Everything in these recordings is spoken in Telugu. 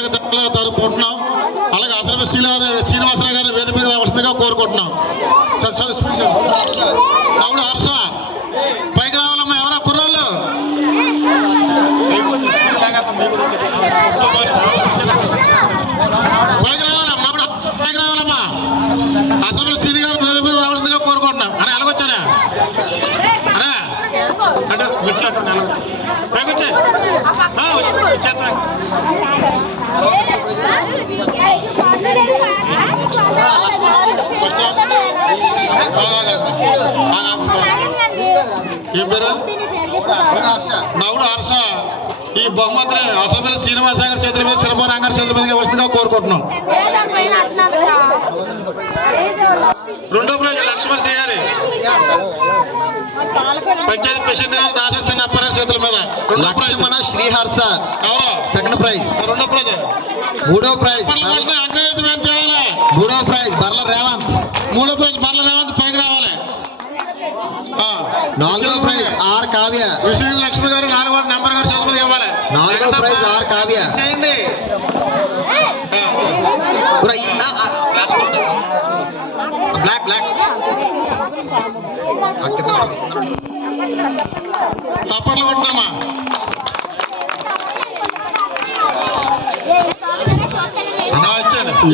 శాఖ తరుపుకుంటున్నాం. అలాగే అసలు శ్రీనివాసరావు గారిని వేదిక మీద రావాల్సిందిగా కోరుకుంటున్నాం. అవును హర్ష పైకి రావాలమ్మా. ఎవరా కుర్రాళ్ళు పైకి రావాలమ్మా. పైకి రావాలమ్మా. అసలు శ్రీని గారు వేదిక మీద రావాల్సిందిగా కోరుకుంటున్నాం. అని ఎలాగొచ్చానా అరే అంటే మెట్లు అంటున్నా పైకి వచ్చే చేస్తాం. ఏం పేరు? నవ్వుడు హర్ష. ఈ బహుమతిని అసలు శ్రీనివాసరావు గారి చేతుల మీద శిరభారాం గారి చేతుల మీదుగా వస్తుందిగా కోరుకుంటున్నాం. రెండో ప్రైజ్ లక్ష్మణ్ సి గారి పంచాయతీ ప్రెసిడెంట్ గారు దాసరి అప్పారావు చేతుల మీద. లక్ష్మణ శ్రీహర్ష ఎవరు? Second prize. రెండో ప్రైజ్. మూడో ప్రైజ్. ఎంకరేజ్మెంట్ చేయాలి. మూడో ప్రైజ్ బర్ల రేవంత్. మూడో ప్రైజ్ బర్ల రేవంత్ పైకి రావాలి. నాలుగో ప్రైజ్ ఆర్ కావ్య. విజయ లక్ష్మి గారు 4వ నెంబర్ గారు చేతుల మీద ఇవ్వాలి. నాలుగో ప్రైజ్ ఆర్ కావ్య. చేయండి. బ్లాక్ బ్లాక్ తప్పట్లు కొట్టినామా.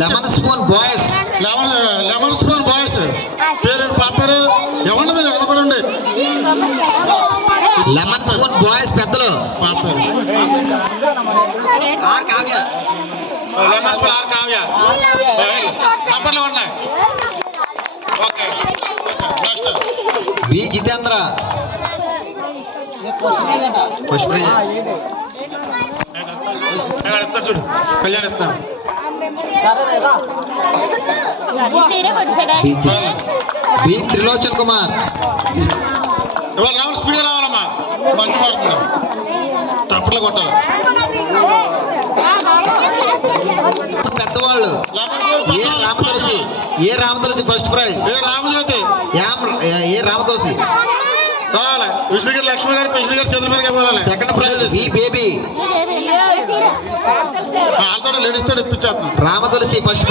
Lemon spoon boys. Lemon spoon boys పేరు పాపారు ఎవరు మీరు అనపడండి. లెమన్ స్పూన్ బాయ్స్ పెద్దలు పాపారు R Kavya. Lemon spoon R Kavya. తప్పట్లు కొట్టినాయి. Okay next B Jitendra first prize. ఎత్తాడు చూడు కళ్యాణ్ ఎత్తాడు. బి త్రిలోచన్ కుమార్. ఇవాళ రావాలి స్పీడ్ రావాలమ్మా. మంచి మారుతున్నాం. తప్పట్లో కొట్టాలి. పెద్దవాళ్ళు A Ramatulasi. A Ramatulasi first prize. A Ramajyothi. A Ramatulasi. కావాలి. విష్ణుగిరి లక్ష్మి గారు కృష్ణ గారి చేతుల మీదకి ఇవ్వాలి. Second prize B baby. వాళ్ళతో లేడీస్ తో ఇప్పించేస్తాం. రామతులసి ఫస్ట్.